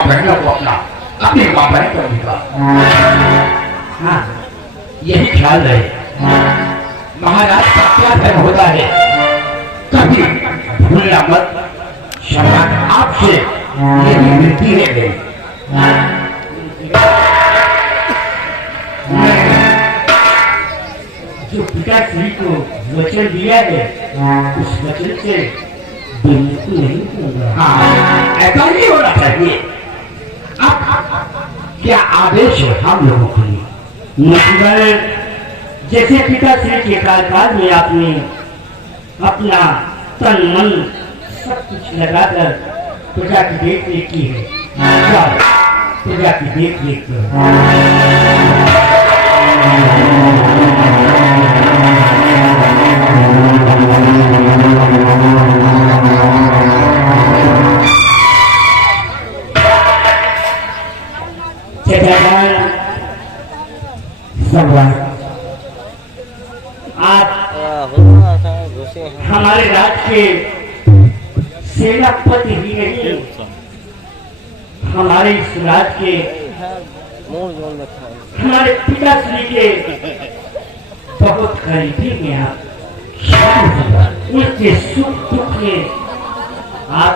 बहनों को अपना अपनी मां बहन को दिखा। हाँ, यही ख्याल रहे। महाराज का क्या धर्म होता है, कभी भूलना मत। शर्मा आपसे यही मिलती है गई। जो पिताश्री को वचन दिया है, उस वचन से बिल्कुल नहीं होगा। हाँ, ऐसा नहीं होना चाहिए। अब क्या आदेश है हम लोगों के लिए? जैसे पिताश्री के कार्यकाल में आपने अपना तन मन सब कुछ लगाकर प्रजा की देख रेख की है, प्रजा की देख रेख करो। आप हमारे राज्य के सेनापति ही नहीं, हमारे इस राज्य के हमारे पिताश्री के बहुत करीबी में आप उनके सुख दुख में आप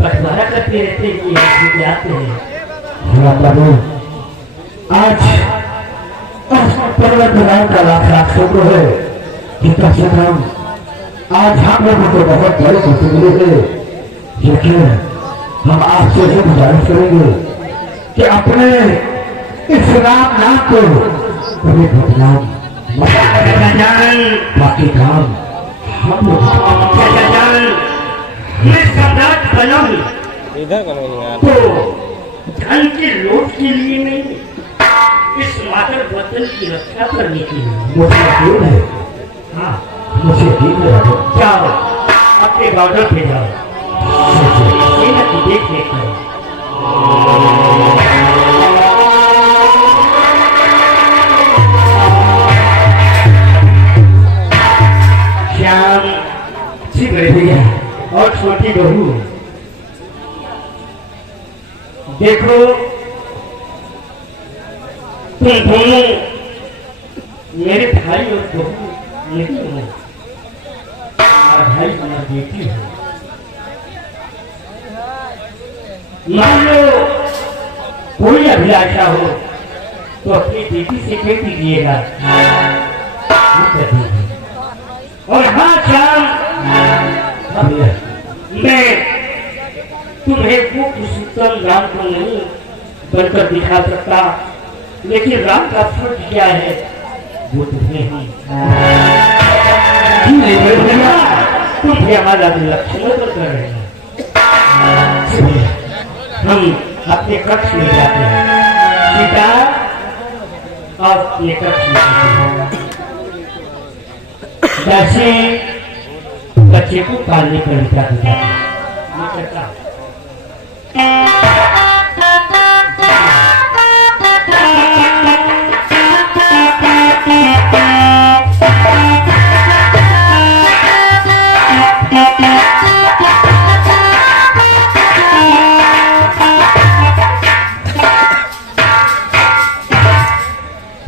बंटवारा करते रहते हैं, जाते हैं। आज पर्वत राम का लाख शुक्र है कि आज हम लोगों को बहुत बड़े खुशी मिले हैं, लेकिन हम आपसे ये गुजारिश करेंगे कि अपने इस राम नाम को कभी बदनाम बाकी काम हम लोग सम्राट बना तो धन के लोभ के लिए नहीं, इस मातर वतन की रक्षा करने के लिए। मुझे यकीन है, हाँ मुझे यकीन है। जाओ अपने बॉर्डर पे जाओ, सेना की देख रेख करो। श्याम जी बड़े भैया और छोटी बहू, देखो तुम दोनों मेरे भाई और बहू नहीं हो, और भाई हमारी बेटी है। मान लो कोई अभिलाषा हो तो अपनी बेटी से कह दीजिएगा। और हाँ श्याम, मैं तुम्हें वो पुरुषोत्तम राम को नहीं बनकर दिखा सकता, लेकिन राम का फर्ज क्या है वो तुम्हें ही तुम्हें हमारा लक्ष्मण पर कर रहे हैं। हम अपने कक्ष में जाते हैं, सीता और अपने कक्ष में जैसे बच्चे को पालने पर विचार करता है।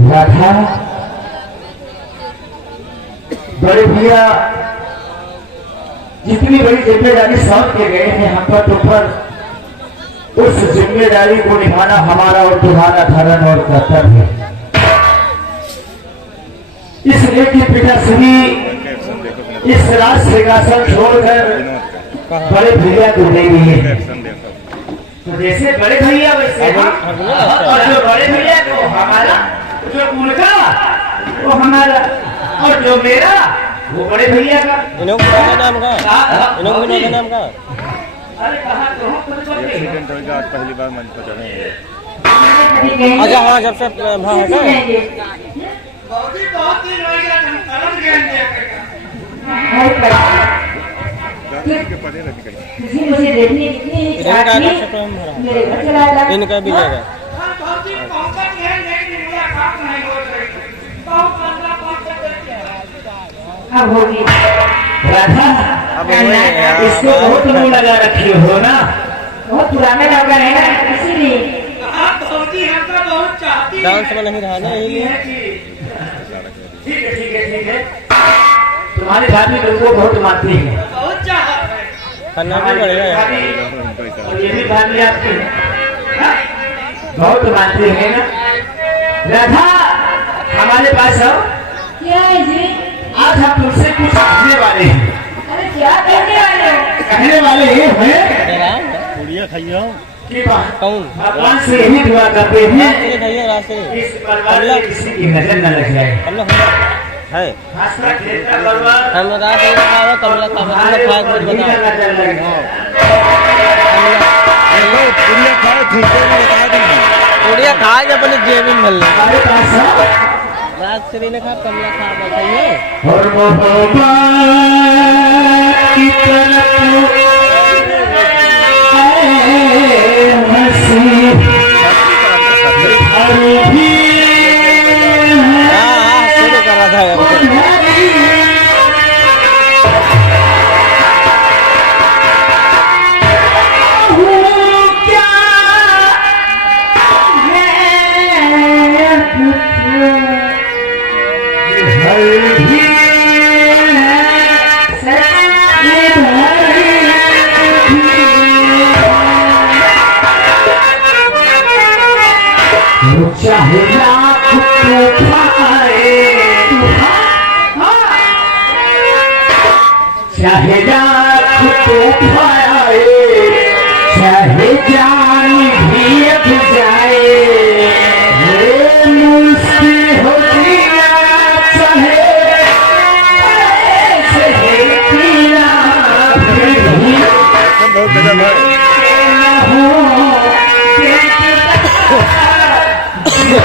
राधा, बड़े भैया जितनी बड़ी जिम्मेदारी सौंप के गए हैं हम पर, तो पर उस जिम्मेदारी को निभाना हमारा और तुम्हारा धर्म और कर्तव्य है। इसलिए कि पिताश्री इस राज सिंहासन छोड़कर बड़े भैया को ले गए, तो जैसे बड़े भैया वैसे और जो बड़े भैया को हमारा, जो उनका वो हमारा, और जो मेरा वो बड़े भैया का। नाम का अरे कहाँ पहली बार मंच पर चढ़े। अच्छा हाँ, जब से हाँ है इनका भी जगह राधा, इसको बहुत लोग लगा रखे हो ना, बहुत पुराने नौकर है ना, इसीलिए डांस में नहीं रहा ना यही ठीक है। तुम्हारी भाभी लोगों को बहुत मानती है, खाना भी बढ़िया है। और ये भी भाभी आपकी बहुत मानती है ना। राधा हमारे पास आओ। क्या है जी? आज हम तुमसे कुछ कहने वाले हैं। अरे क्या कहने वाले हो? कहने वाले ये हैं पूड़िया खाइए कि कौन भगवान से यही दुआ करते हैं खाइए रास्ते इस परिवार में किसी की नजर न लग जाए। हम लोग है खासकर खेता परिवार हम रात में खावा कमला खावा हम लोग खाए कुछ की बताओ नजर लग जाए। पूड़िया खाए पूड़िया खाए जब अपने जेब में मिल हमारे पास है रात श्री ने खा कमला खा बताइए और मोहब्बत की तरफ हंसी अभी शुरू कर रहा था चाहे लाख चाहे लाख तूफाए चाहे जान भी अब जाए मुश्किल हो जिया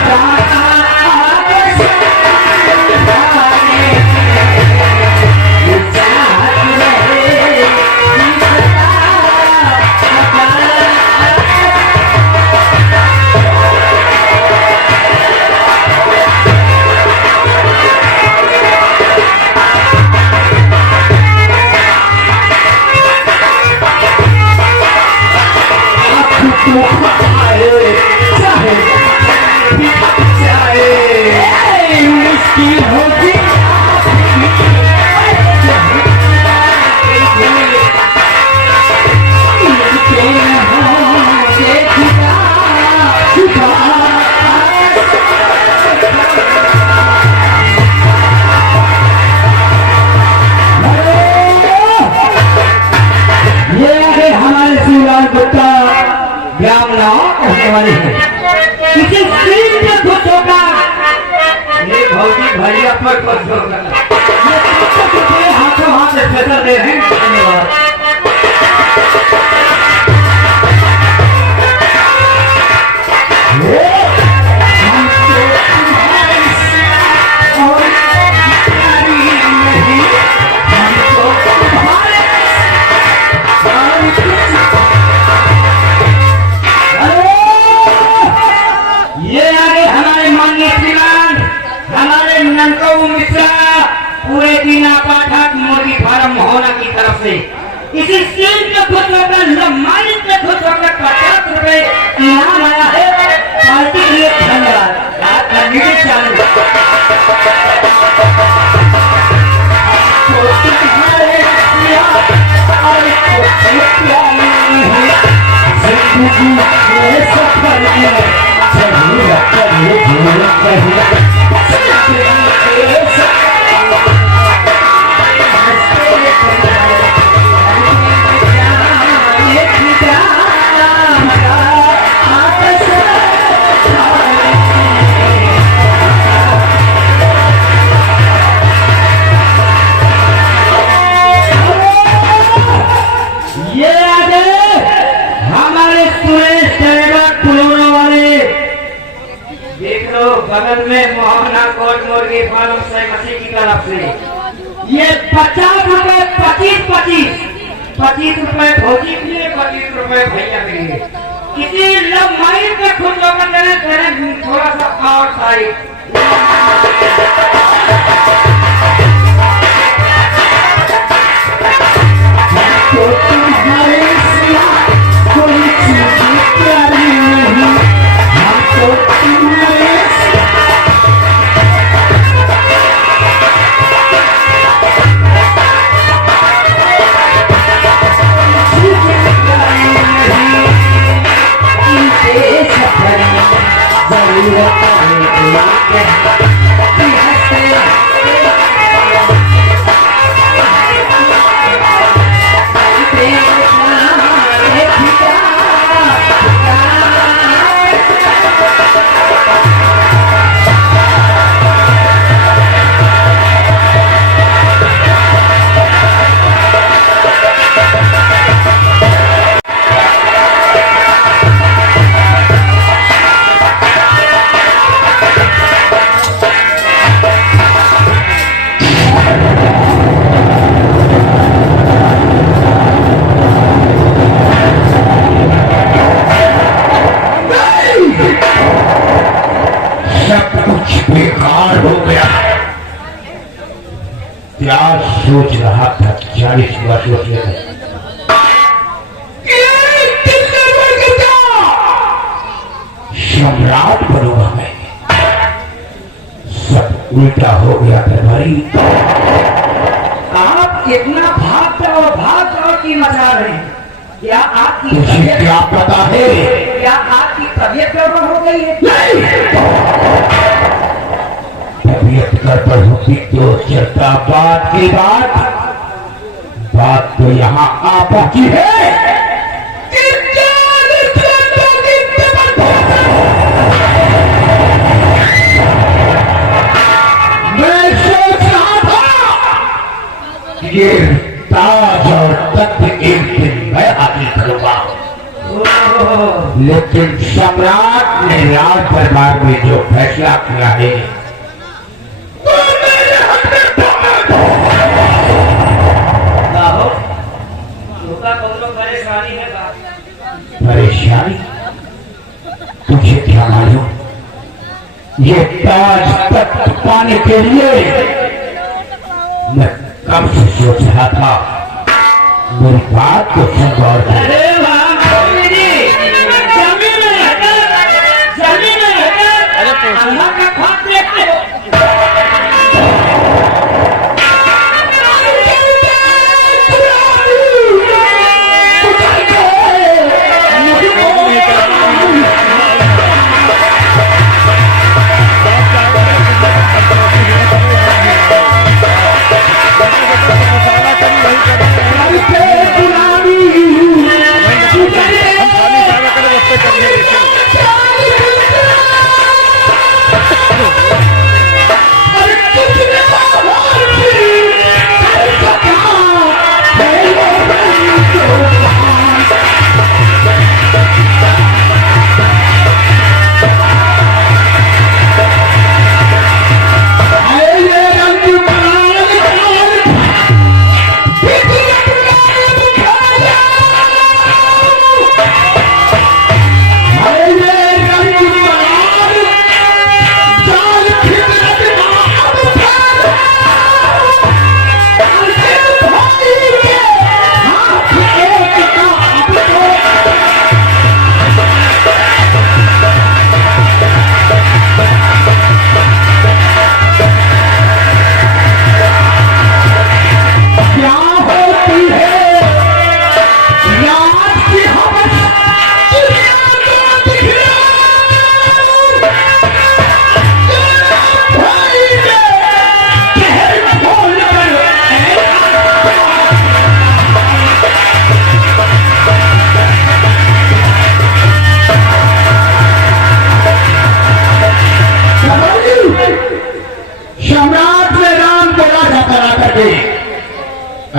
चाहे भैया पर हाथों हाथ फैसला दे रहे हैं। धन्यवाद। पूरे दीना पाठक मुर्गी फार्म मोहना की तरफ से इसी सीन पे खुश होकर लम्बाई पे खुश होकर 50 रुपए इनाम आया है। पार्टी के लिए धन्यवाद। रात का मीटिंग चालू बगल में मोहना कोट मुर्गी फार्म से मछली की तरफ से ये 50 रुपए 25 रुपए भोजी के लिए 25 रुपए भैया के लिए किसी लम्बाई पे खुद लोग थोड़ा सा और साइड कोई सब कुछ बेकार हो गया। क्या सोच रहा था 40 वर्षों से सम्राट बनूंगा मैं, सब उल्टा हो गया है भाई। आप कितना भाग की मचा रहे हैं। क्या आपकी तुझे तबीयत क्या पता है? क्या आपकी तबीयत गड़बड़ हो गई है? तबीयत गड़बड़ होती तो चलता, बात तो यहाँ आपा की है। मैं सोच रहा था ये ताज और तख्त एक दिन मैं हासिल करूंगा, लेकिन सम्राट ने राज दरबार में जो फैसला किया है परेशानी है बात। परेशानी तुझे क्या मालूम? ये ताज तख्त पाने के लिए मैं कब से सोच रहा था। मेरी बात को सुन गौर कर। अरे वाह मौलवी जी, जमीन में रहकर अल्लाह का खाक देखते हो।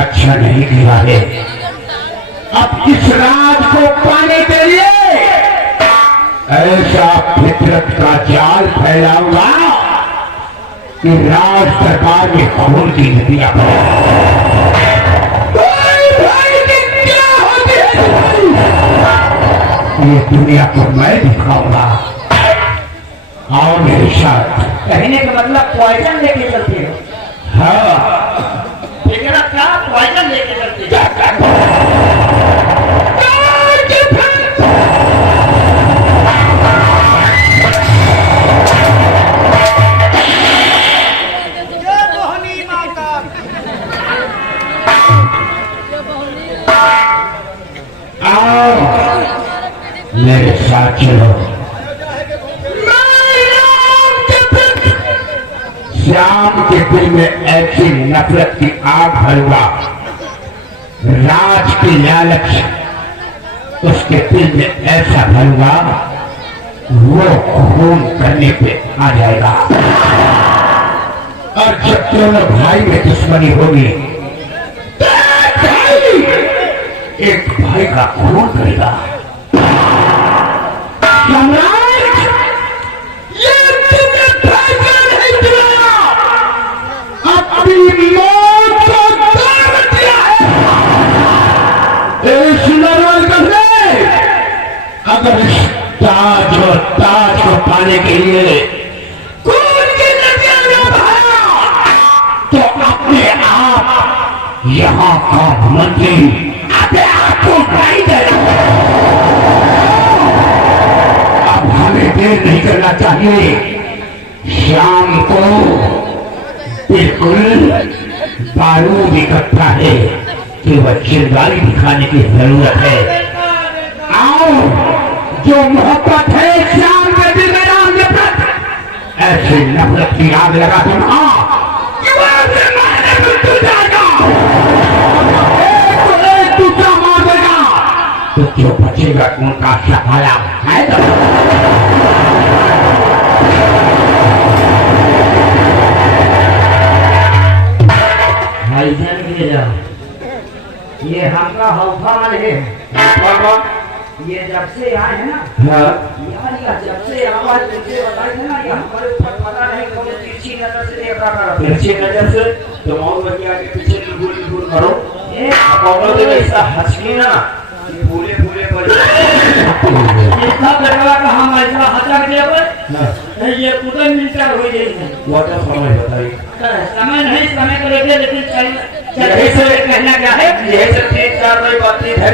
अच्छा नहीं किया है। अब इस राज को पाने के लिए ऐसा फितरत का जाल फैलाऊंगा कि राज दरबार में खून की नदियां ये दुनिया को मैं दिखाऊंगा। आओ मेरे साथ। कहने का मतलब पॉइजन लेके चलते हो। हाँ, फितरत का पॉइजन लेके चलते हो। आओ मेरे साथ चलो। मैं श्याम के दिल में ऐसी नफरत की आग भरवा, राज की लालच उसके दिल में ऐसा भरवा, वो खून करने पे आ जाएगा। और जब दोनों भाई में दुश्मनी होगी, एक भाई का खून करेगा। सम्राट, ये तुमने फैसला नहीं दिया, अपनी मौत को दाव दिया है। इस नरवल कहने, अगर इस ताज और ताज को पाने के लिए खून की नदियां न बहाया, तो अपने आप यहाँ का मंत्री अपने आप को नहीं देना। अब हमें देर नहीं करना चाहिए। शाम को बिल्कुल बारूद इकट्ठा है कि वह चिंगारी दिखाने की जरूरत है। आओ, जो मोहब्बत है शाम के दिल में राम नफरत, ऐसी नफरत की आग लगा तुम कि वह अपने मारने में टूट जाएगा। एक दूसरा मार देगा, तो जो बचेगा उनका सफाया है। भाईजान के जाओ, ये हमका हौफा वाले ये जब से आए हैं ना यार, यह जब से आवाज मुझे बताई है ना, ये हमारे ऊपर पता नहीं कौन तिरछी नजर से देख रहा था। तिरछी नजर से तो मौत बगिया के पीछे की दूर करो। कौनों ने ऐसा हंसी ना कि फूले फूले पर इतना लड़का का हम ऐसा हंसा दिया पर ये कुटन मिलकर हो जाए। वो तो समय बताइए। समय नहीं, समय को लेके, लेकिन यही से कहना क्या है, यही से 3-4 बजे बातचीत है,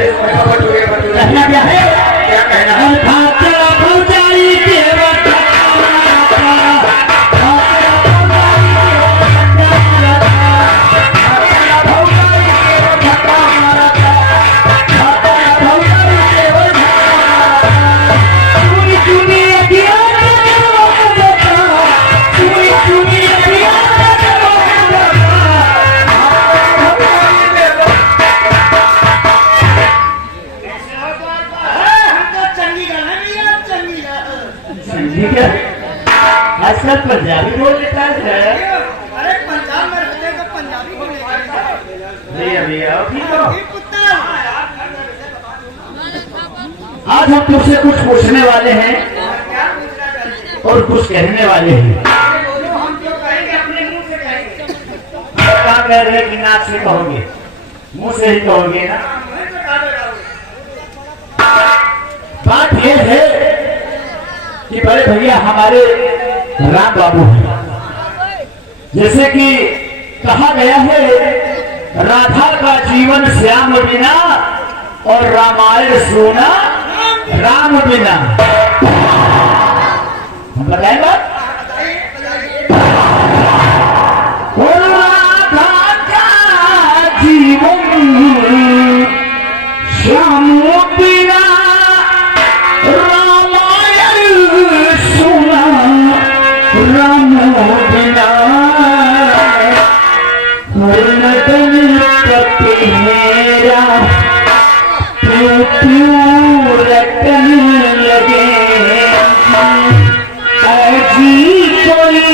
कहना क्या है, क्या कहना है। आजकल पंजाबी बोल लेता है। अरे पंजाब में रहने का पंजाबी बोल भैया ठीक हो। आज हम तुमसे कुछ पूछने वाले हैं और कुछ कहने वाले हैं। हम जो कहेंगे अपने मुंह से कहेंगे। क्या कह रहे हैं कि नाक से कहोगे, मुंह से ही कहोगे ना। बात यह है कि बड़े भैया हमारे राम बाबू हैं। जैसे कि कहा गया है, राधा का जीवन श्याम बिना और रामायण सोना राम बिना। हम बताएं बात। राधा का जीवन श्याम बिना राम बिना, पति मेरा क्यों क्यों रटन लगे, अजी कोई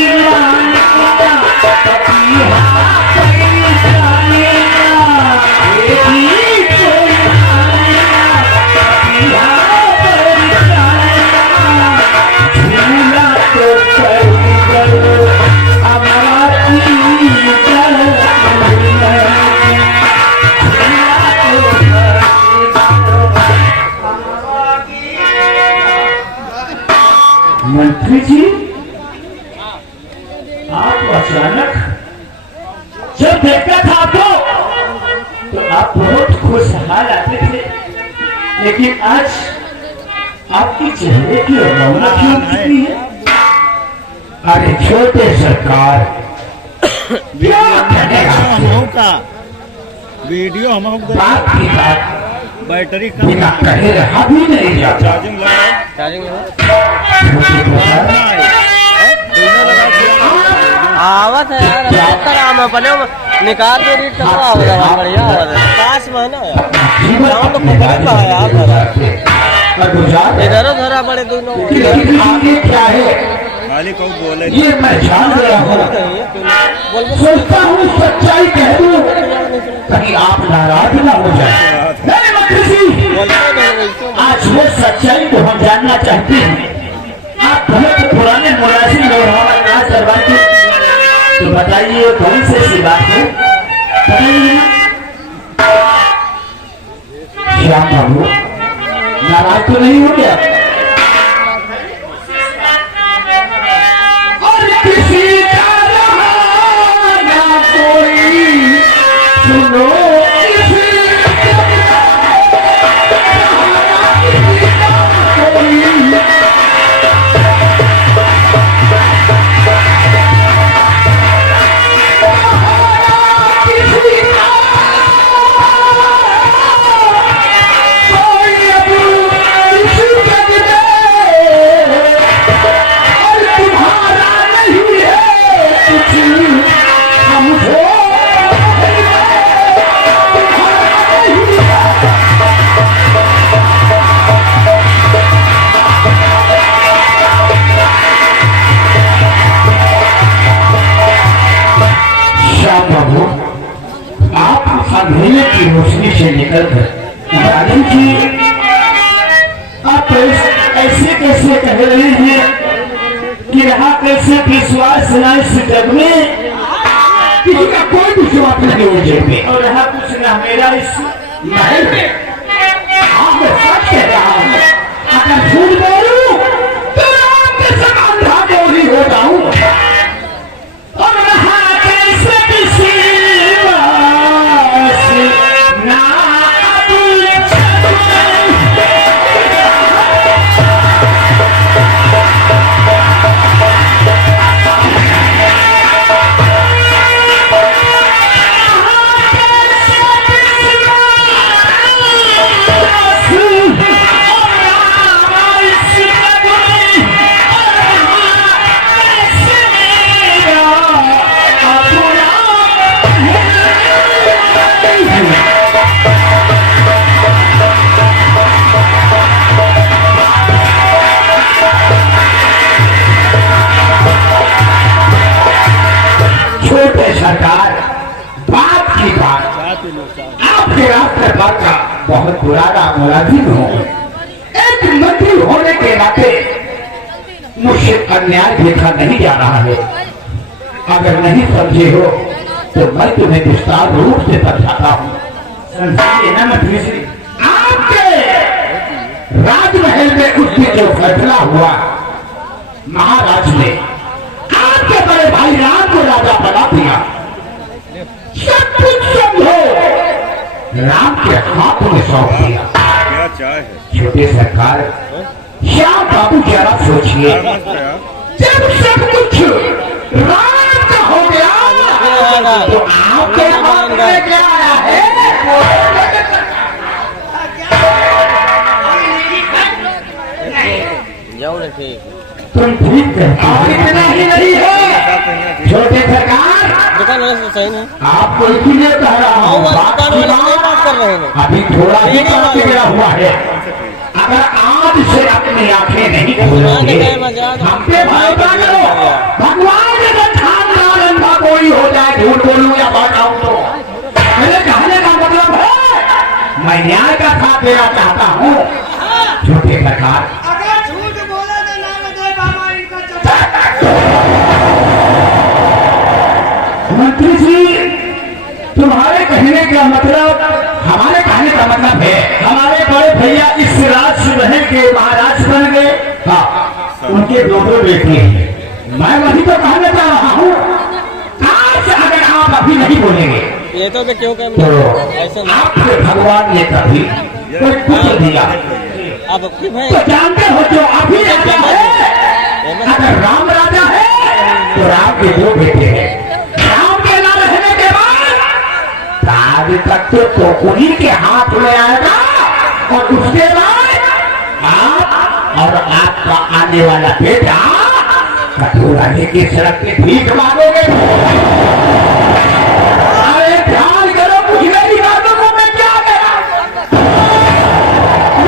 मंत्री जी, आप अचानक जब देखता था आपको तो आप बहुत खुशहाल आते थे, लेकिन आज आपके चेहरे की रौनक क्यों दिखती है? अरे छोटे सरकार, वीडियो हम बात की बात बैटरी बिना कहे रहा भी नहीं जाता। चार्जिंग लगा छोटे सरकार, आवाज बात है यार, अब काम अपने निकाल के रीट करवा हो रहा है, बढ़िया हो रहा है, पास में है ना यार, गाँव तो पकड़ पा यार, इधर उधर बड़े दोनों क्या है मालिक को बोले ये मैं जान रहा हूँ, सोचता हूँ सच्चाई कह दूं कहीं आप नाराज ना हो जाए। नहीं मंत्री जी, आज वो सच्चाई को हम जानना चाहते हैं। आप बहुत पुराने मुलाजिम लोग हमारे नाच दरबार की, तो बताइए कौन से सी बात है, बताइए ना। श्याम बाबू नाराज तो नहीं हो गया? और किसी का रहा ना कोई, सुनो किसी का कोई। अंधेरे की रोशनी से निकलकर राजन जी आप ऐसे कैसे कह रहे हैं कि रहा कैसे विश्वास न इस जग में, किसी का कोई विश्वास नहीं हो जग में, और रहा कुछ न मेरा इस महल में। आप मैं सच कह रहा हूँ, अगर झूठ बोलूं तो आपके समान भागोरी हो जाऊं। और रहा कैसे सरकार बात की बात आपके राष्ट्रपति का बहुत पुराना मुलाजिम हूँ, एक मंत्री होने के नाते मुझसे अन्याय देखा नहीं जा रहा है। अगर नहीं समझे हो तो मैं तुम्हें विस्तार रूप से समझाता हूँ। समझिए ना मंत्री जी, आपके राजमहल में उससे जो फैसला हुआ, महाराज ने आपके बड़े भाई राम को राजा बना दिया, सब कुछ समझो राम के हाथ में सौंप दिया। क्या चाय है छोटे सरकार, श्याम बाबू जरा सोचिए, जब सब कुछ राम का हो गया तो आपके हाथ में क्या आया है? जाओ ना, ठीक तुम ठीक कहते हो, इतना ही नहीं है छोटे सरकार, दुकान वाले से सही नहीं, आपको इसीलिए कह रहा हूँ, दुकान वाले से बात कर रहे हैं, अभी थोड़ा ही काम बिगड़ा हुआ है। अगर आज से अपनी आंखें नहीं खोलोगे, हमसे भरोसा करो, भगवान के खानदान का कोई हो जाए, झूठ बोलूं या बताऊं तो मेरे कहने का मतलब है मैं न्याय का साथ देना चाहता हूँ। छोटे सरकार, मंत्री जी, तुम्हारे कहने का मतलब, हमारे कहने का मतलब है हमारे बड़े भैया इस राजमहल के महाराज बन गए। हाँ, उनके दो बेटे हैं। मैं वही तो कहना चाह रहा हूँ, आज अगर आप अभी नहीं बोलेंगे ये तो मैं क्यों तो आपके भगवान ने कभी कोई कुछ दिया, अब तो जानते हो जो अभी राजा है, अगर राम राजा है तो राम के दो बेटे हैं। राम के ना रहने के बाद आज तक तो उन्हीं के हाथ में आएगा, और उसके बाद आप और आपका आने वाला बेटा कटोरा लेके सड़क पे भीख मांगोगे? अरे ध्यान करो, मुझे मेरी बातों को मैं क्या करा?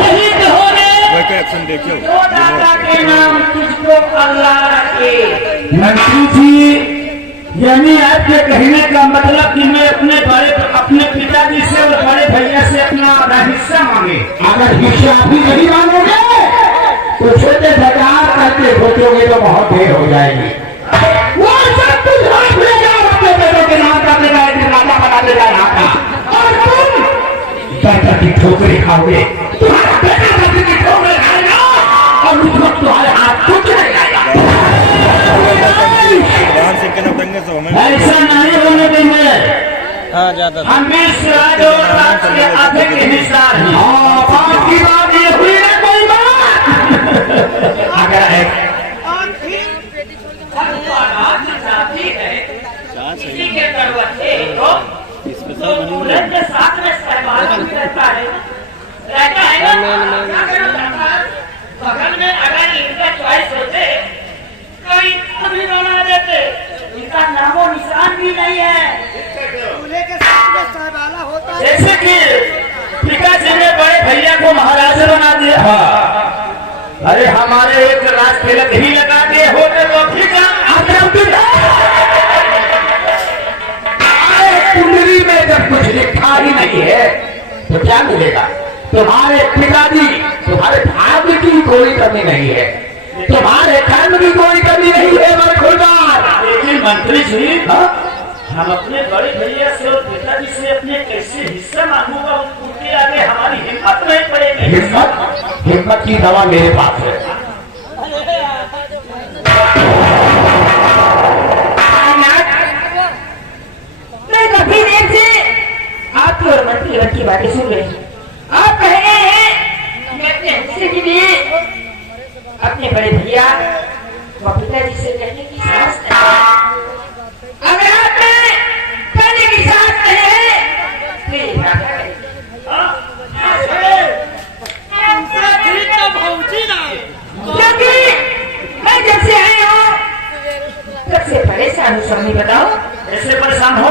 यही कहोगे वही का एक्शन देखियो जो दादा के नाम तुझको अल्लाह रखे। मंत्री जी, यानी आपके कहने का मतलब कि मैं अपने पिताजी से और बड़े भैया से अपना आधा हिस्सा मांगे। अगर हिस्सा भी नहीं मांगोगे तो छोटे बाजार करके सोचोगे तो बहुत देर हो जाएगी। वो सब कुछ हाथ ले जाओ, अपने बेटों के नाम करने का एक राजा बना देगा यहाँ का, और तुम बेटा की ठोकरें खाओगे। तुम्हारा बेटा बेटे की ठोकरें खाएगा और उस वक्त तुम्हारे हाथ टूट जाएगा। प्रधान सिंह के नाम देंगे तो हमें ऐसा नहीं होने देंगे। हाँ ज्यादा हम भी स्वराज और राज के आधे के हिस्सा हैं। बात की बात ये हुई ना, कोई बात अगर है किसी के करवटे को तुरंत के साथ में सहभागी रहता है, रहता है ना। बगल में अगर इनका चॉइस होते तो इनको भी बना देते, इनका नामो निशान भी नहीं है। दूल्हे के साथ में सहबाला होता है। जैसे कि पिताजी ने बड़े भैया को महाराज बना दिया। हाँ। अरे हमारे एक राज तिलक ही लगा दिए होते तो कुंडली में जब कुछ लिखा ही नहीं है तो क्या मिलेगा? तुम्हारे पिताजी, तुम्हारे भाग्य की कोई कमी नहीं है, तुम्हारे कर्म की कोई कमी नहीं है मरखुरदार। लेकिन मंत्री जी, हम अपने बड़े भैया से और पिताजी से अपने कैसे हिस्सा मांगूंगा? उनके आगे हमारी हिम्मत नहीं पड़ेगी। हिम्मत की दवा मेरे पास है। मैं कभी देर से आपकी और मंत्री की बातें सुन रही हूँ। आप कह रहे हैं मैं अपने हिस्से के लिए अपने बड़े भैया व पिताजी से कहने की साहस नहीं। अगर आपने कहने की साहस नहीं है तो ये भाषा करेगी। क्योंकि मैं जब से आए हो तब से परेशान हूँ। स्वामी बताओ, ऐसे परेशान हो